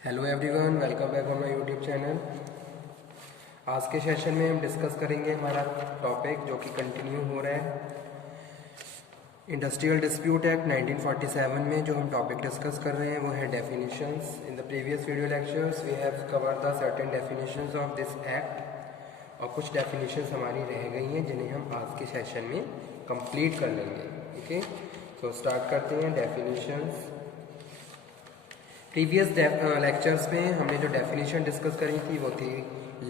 Hello everyone, welcome back on my YouTube channel. आज के session में हम डिस्कस करेंगे हमारा टॉपिक जो कि कंटिन्यू हो रहा है इंडस्ट्रियल डिस्प्यूट एक्ट 1947 में। जो हम टॉपिक डिस्कस कर रहे हैं वो है definitions. In the previous video lectures we have covered the certain definitions of this act और कुछ डेफिनेशंस हमारी रह गई हैं जिन्हें हम आज के सेशन में कंप्लीट कर लेंगे। ओके, तो स्टार्ट करते हैं डेफिनेशंस। प्रीवियस लेक्चर्स में हमने जो डेफिनेशन डिस्कस करी थी वो थी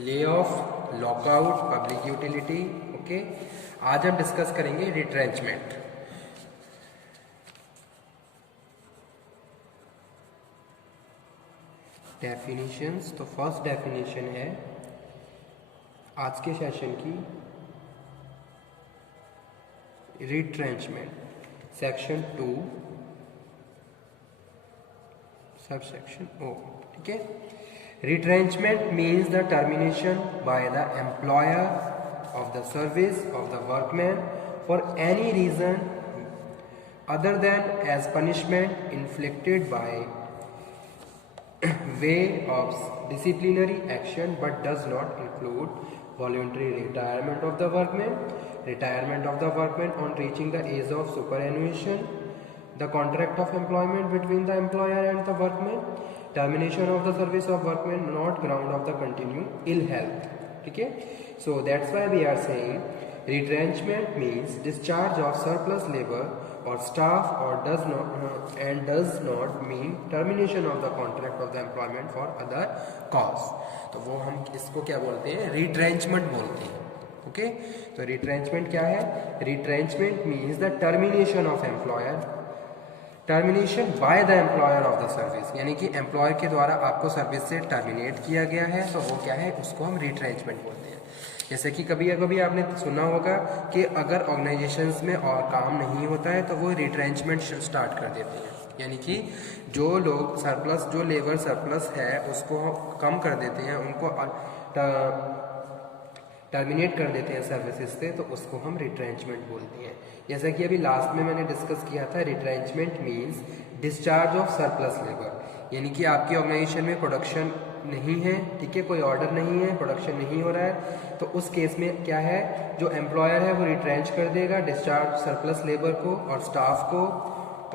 lay off, lockout, public utility. Okay, आज हम डिस्कस करेंगे रिट्रेंचमेंट। डेफिनेशंस, तो फर्स्ट डेफिनेशन है आज के सेशन की रिट्रेंचमेंट, सेक्शन 2 सबसेक्शन ओ। ठीक है, retrenchment means the termination by the employer of the service of the workman for any reason other than as punishment inflicted by way of disciplinary action but does not include voluntary retirement of the workman, retirement of the workman on reaching the age of superannuation, the contract of employment between the employer and the workman, termination of the service of workman not ground of the continued ill health. ठीक है, so that's why we are saying retrenchment means discharge of surplus labor or staff or does not mean termination of the contract of the employment for other cause. तो वो हम इसको क्या बोलते हैं, retrenchment बोलते हैं। ओके, तो रिट्रेंचमेंट क्या है? Retrenchment means the termination of employer, termination by the employer of the service, यानी कि एम्प्लॉयर के द्वारा आपको सर्विस से टर्मिनेट किया गया है तो वो क्या है, उसको हम रिट्रेंचमेंट बोलते हैं। जैसे कि कभी कभी आपने सुना होगा कि अगर ऑर्गेनाइजेशंस में और काम नहीं होता है तो वो रिट्रेंचमेंट स्टार्ट कर देते हैं, यानी कि जो लोग सरप्लस, जो लेबर सरप्लस है उसको कम कर देते हैं, उनको टर्मिनेट कर देते हैं सर्विसेज से, तो उसको हम रिट्रेंचमेंट बोलते हैं। जैसा कि अभी लास्ट में मैंने डिस्कस किया था, retrenchment means discharge of surplus labour, यानी कि आपकी ऑर्गेनाइजेशन में प्रोडक्शन नहीं है, ठीक है, कोई ऑर्डर नहीं है, प्रोडक्शन नहीं हो रहा है, तो उस केस में क्या है, जो एम्प्लॉयर है वो रिट्रेंच कर देगा, डिस्चार्ज सरप्लस लेबर को और स्टाफ को,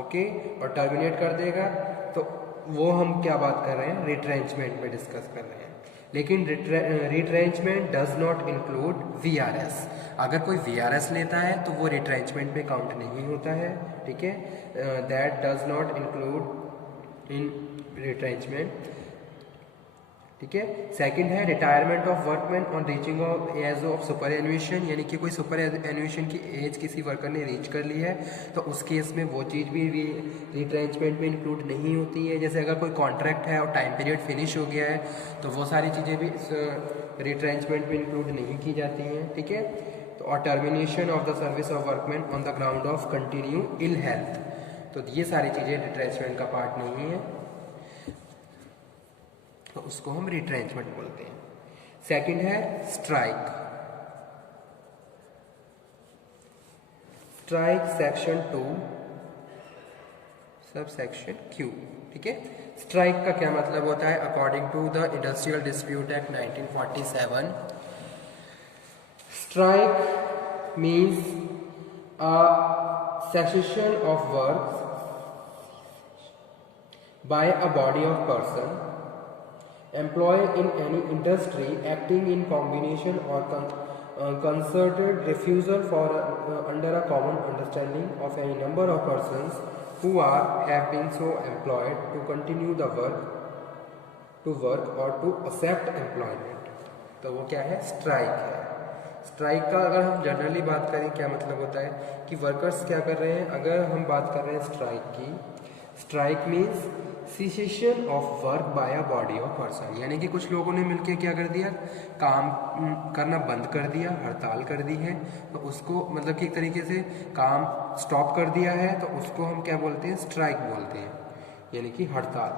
ओके, और टर्मिनेट कर देगा। तो वो हम क्या बात कर रहे हैं, रिट्रेंचमेंट में डिस्कस कर रहे हैं। लेकिन retrenchment does not include VRS। अगर कोई VRS लेता है तो वो रिट्रेंचमेंट में काउंट नहीं होता है, ठीक है, that does not include in retrenchment. ठीक है, सेकंड है retirement of workman on reaching of age of superannuation, यानी कि कोई सुपर एन्यूएशन की एज किसी वर्कर ने रीच कर ली है तो उस केस में वो चीज़ भी रिट्रेंचमेंट में इंक्लूड नहीं होती है। जैसे अगर कोई कॉन्ट्रैक्ट है और टाइम पीरियड फिनिश हो गया है तो वो सारी चीज़ें भी रिट्रेंचमेंट में इंक्लूड नहीं की जाती हैं। ठीक है, तो और termination of the service of workman on the ground of continue ill health, तो ये सारी चीज़ें रिट्रेंचमेंट का पार्ट नहीं है, तो उसको हम रिट्रेंचमेंट बोलते हैं। सेकंड है strike. Strike section 2 sub section Q। ठीक है, स्ट्राइक का क्या मतलब होता है? According to the industrial dispute act 1947, strike means a cessation of work by a body of person employed in any industry acting in combination or concerted refusal for under a common understanding of any number of persons who have been so employed to continue the work or to accept employment। तो वो क्या है, strike है। Strike का अगर हम generally बात करें क्या मतलब होता है कि वर्कर्स क्या कर रहे हैं, अगर हम बात कर रहे हैं स्ट्राइक की, strike means cessation of work by a body of person, यानी कि कुछ लोगों ने मिलकर क्या कर दिया, काम करना बंद कर दिया, हड़ताल कर दी है, तो उसको मतलब कि एक तरीके से काम स्टॉप कर दिया है, तो उसको हम क्या बोलते हैं, स्ट्राइक बोलते हैं, यानी कि हड़ताल।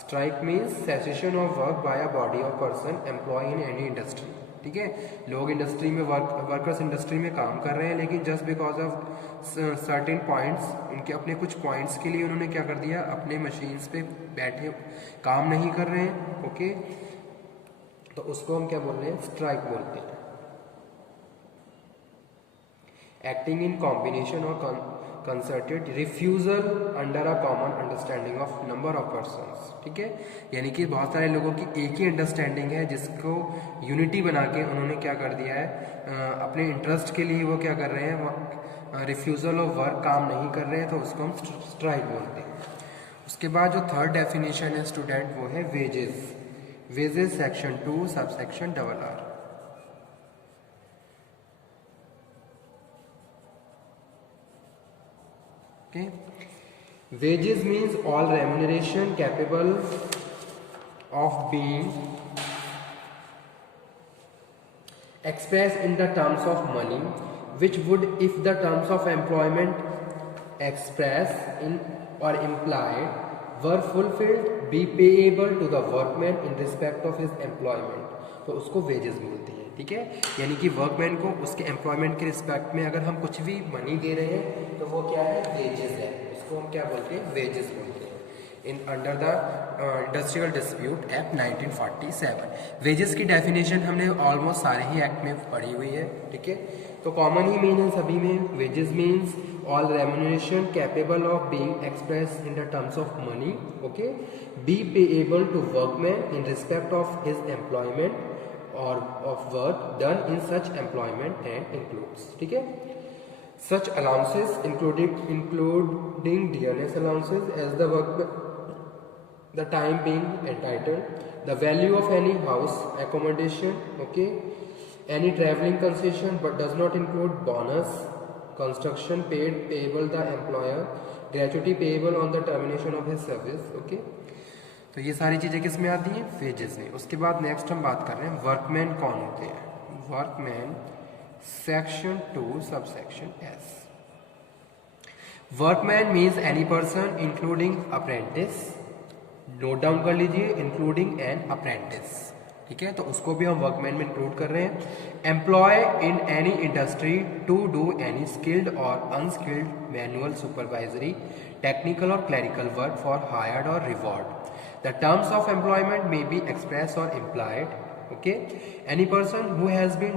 Strike means cessation of work by a body of person employ in any industry. ठीक है। लोग इंडस्ट्री में वर्कर्स इंडस्ट्री में काम कर रहे हैं, लेकिन just because of certain points, उनके अपने कुछ पॉइंट्स के लिए उन्होंने क्या कर दिया, अपने मशीन्स पे बैठे काम नहीं कर रहे हैं। ओके, तो उसको हम क्या बोल रहे हैं, स्ट्राइक बोलते हैं। एक्टिंग इन कॉम्बिनेशन और concerted refusal under a common understanding of number of persons, ठीक है। यानी कि बहुत सारे लोगों की एक ही अंडरस्टैंडिंग है, जिसको यूनिटी बना के उन्होंने क्या कर दिया है, अपने इंटरेस्ट के लिए वो क्या कर रहे हैं, रिफ्यूजल ऑफ वर्क, काम नहीं कर रहे हैं, तो उसको हम स्ट्राइक बोलते हैं। उसके बाद जो थर्ड डेफिनेशन है स्टूडेंट, वो है wages. Wages section 2 sub section RR। Okay. Wages means all remuneration capable of being expressed in the terms of money, which would, if the terms of employment expressed in or implied were fulfilled, be payable to the workman in respect of his employment. तो उसको wages बोलते हैं, ठीक है। यानी कि workman को उसके एम्प्लॉयमेंट के रिस्पेक्ट में अगर हम कुछ भी मनी दे रहे हैं तो वो क्या है, वेजेस है। उसको हम क्या बोलते हैं, वेजेस बोलते हैं। In under the industrial dispute act 1947। Wages की डेफिनेशन हमने ऑलमोस्ट सारे ही एक्ट में पढ़ी हुई है, ठीक है। तो कॉमन ही मीन है सभी में। Wages means all remuneration capable of being express in the terms of money, okay, be payable to workman in respect of his employment or of work done in such employment and includes, ठीक है। Such allowances including DNS allowances as the work, the time being entitled, the value of any house accommodation, okay, any traveling concession but does not include bonus, construction paid payable the employer, gratuity payable on the termination of his service, okay। तो ये सारी चीज़ें किस में आती हैं, wages में। उसके बाद नेक्स्ट हम बात कर रहे हैं वर्कमैन कौन होते हैं। Workman section 2 sub section S। Workman means any person including apprentice, note down कर लीजिए, इंक्लूडिंग एन अप्रेंटिस, ठीक है। तो उसको भी हम वर्कमैन में इंक्लूड कर रहे हैं। Employ in any industry to do any skilled और अनस्किल्ड मैनुअल, सुपरवाइजरी, टेक्निकल और क्लerical वर्क फॉर हायर्ड और reward. The terms of employment may be express or implied, okay. Any person who has been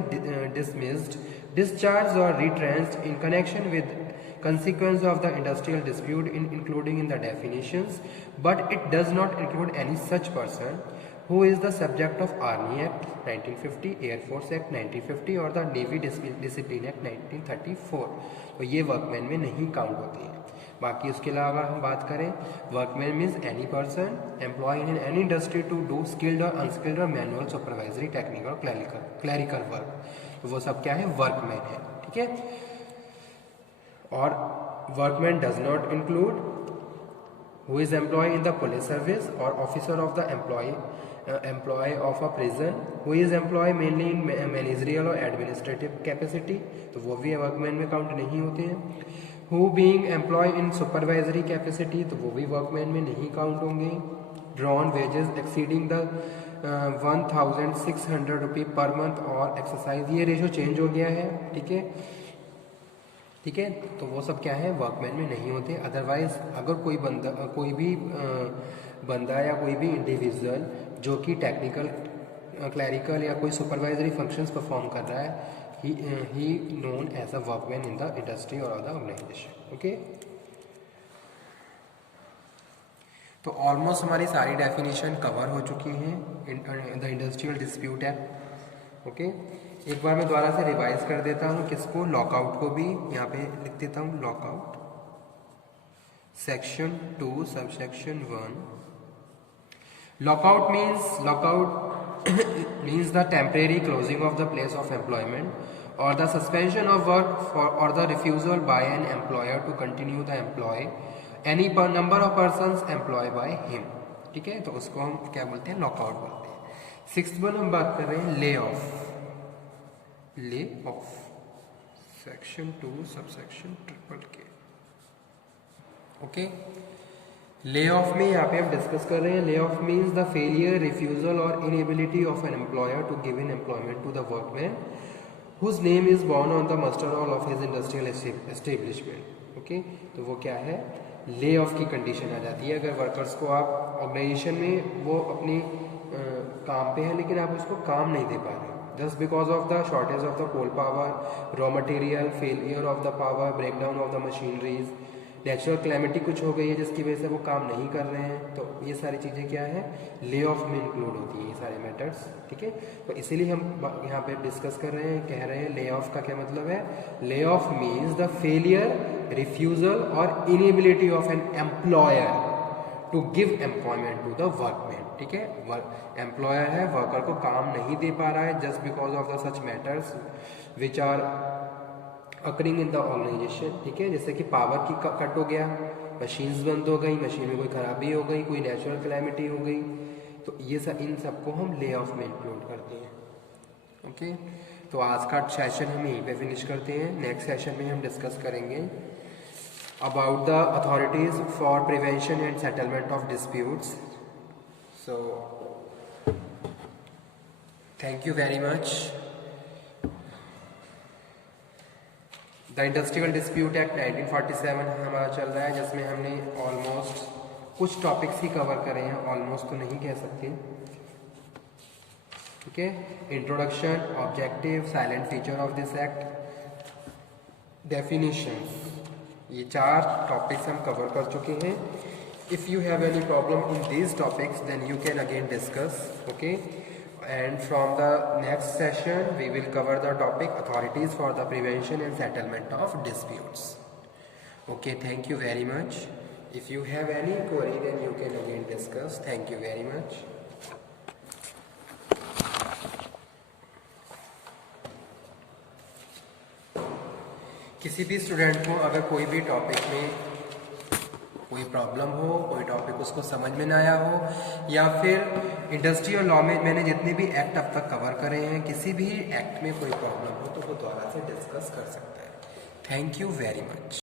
dismissed, discharged or retrenched in connection with consequence of the industrial dispute including in the definitions, but it does not include any such person who is the subject of Army Act 1950, Air Force Act 1950 और the Navy Discipline Act 1934। तो ये workman में नहीं count होती है। बाकी उसके अलावा हम बात करें, workman means any person employ in any industry to do skilled और अनस्किल्ड और मैनुअल, सुपरवाइजरी, टेक्निकल और क्लरिकल वर्क। तो वो सब क्या है, वर्कमैन है, ठीक है। और workman does not include who is employed in the police service or officer of the employee of a prison, who is employed mainly in managerial or administrative capacity, तो वो भी वर्कमैन में काउंट नहीं होते हैं। who being employed in supervisory capacity, तो वो भी वर्कमैन में नहीं काउंट होंगे। drawn wages exceeding the 1600 रुपये पर मंथ और एक्सरसाइज, ये रेशो चेंज हो गया है, ठीक है, ठीक है। तो वो सब क्या है, वर्कमैन में नहीं होते। अदरवाइज अगर कोई भी बंदा या कोई भी इंडिविजुअल जो कि टेक्निकल, क्लरिकल या कोई सुपरवाइजरी फंक्शंस परफॉर्म कर रहा है, he known as a workman in the industry और द ऑर्गेनाइजेशन, ओके। तो ऑलमोस्ट हमारी सारी डेफिनेशन कवर हो चुकी हैं in the industrial dispute act, okay. एक बार मैं दोबारा से रिवाइज कर देता हूँ, किसको, लॉकआउट को भी यहाँ पे लिख देता हूँ। Lockout section 2 sub section 1। Lockout means the temporary closing of the place of employment और the suspension of work for और the refusal by an employer to continue the employ any number of persons employ by him, ठीक है। तो उसको हम क्या बोलते हैं, लॉकआउट बोलते हैं। 6th वन हम बात कर रहे हैं lay of. Lay off section 2 sub section K, okay. Lay off में यहाँ पे हम डिस्कस कर रहे हैं, lay off means the failure, refusal और inability of an employer to give in employment to the workman whose name is born on the muster roll of his industrial establishment। Okay, तो वो क्या है, lay of की condition आ जाती है अगर workers को आप ऑर्गेनाइजेशन में वो अपनी काम पे है लेकिन आप उसको काम नहीं दे पा रहे, just because of the shortage of the coal power, raw material, failure of the power, breakdown of the machineries, natural calamity कुछ हो गई है जिसकी वजह से वो काम नहीं कर रहे हैं, तो ये सारी चीज़ें क्या है, ले ऑफ में इंक्लूड होती हैं ये सारे मैटर्स। ठीक है, तो इसीलिए हम यहाँ पे डिस्कस कर रहे हैं, कह रहे हैं ले ऑफ का क्या मतलब है। Lay off means the failure, refusal और inability of an employer to give employment to the workman. ठीक है, एम्प्लॉयर है, वर्कर को काम नहीं दे पा रहा है just because of the such matters which are occurring in the organisation. ठीक है, जैसे कि पावर की कट हो गया, मशीन्स बंद हो गई, मशीन में कोई खराबी हो गई, कोई नेचुरल क्लैमिटी हो गई, तो ये सब इन सबको हम ले ऑफ में इंक्लूड करते हैं। ओके, तो आज का सेशन हम यहीं पे फिनिश करते हैं। नेक्स्ट सेशन में हम डिस्कस करेंगे about the authorities for prevention and settlement of disputes. So thank you very much. The industrial dispute act 1947 हमारा चल रहा है, जिसमें हमने ऑलमोस्ट कुछ टॉपिक्स ही कवर करे हैं, ऑलमोस्ट तो नहीं कह सकते। ठीक है, introduction, objective, silent feature of this act, definition, ये 4 टॉपिक्स हम कवर कर चुके हैं। If you have any problem in these topics then you can again discuss. Okay, and from the next session we will cover the topic authorities for the prevention and settlement of disputes. Okay, thank you very much. If you have any query then you can again discuss. Thank you very much. किसी भी student को अगर कोई भी topic में कोई problem हो, कोई टॉपिक उसको समझ में ना आया हो, या फिर इंडस्ट्री और लॉ में मैंने जितने भी एक्ट अब तक कवर करे हैं, किसी भी एक्ट में कोई प्रॉब्लम हो तो वो दोबारा से डिस्कस कर सकता है। Thank you very much.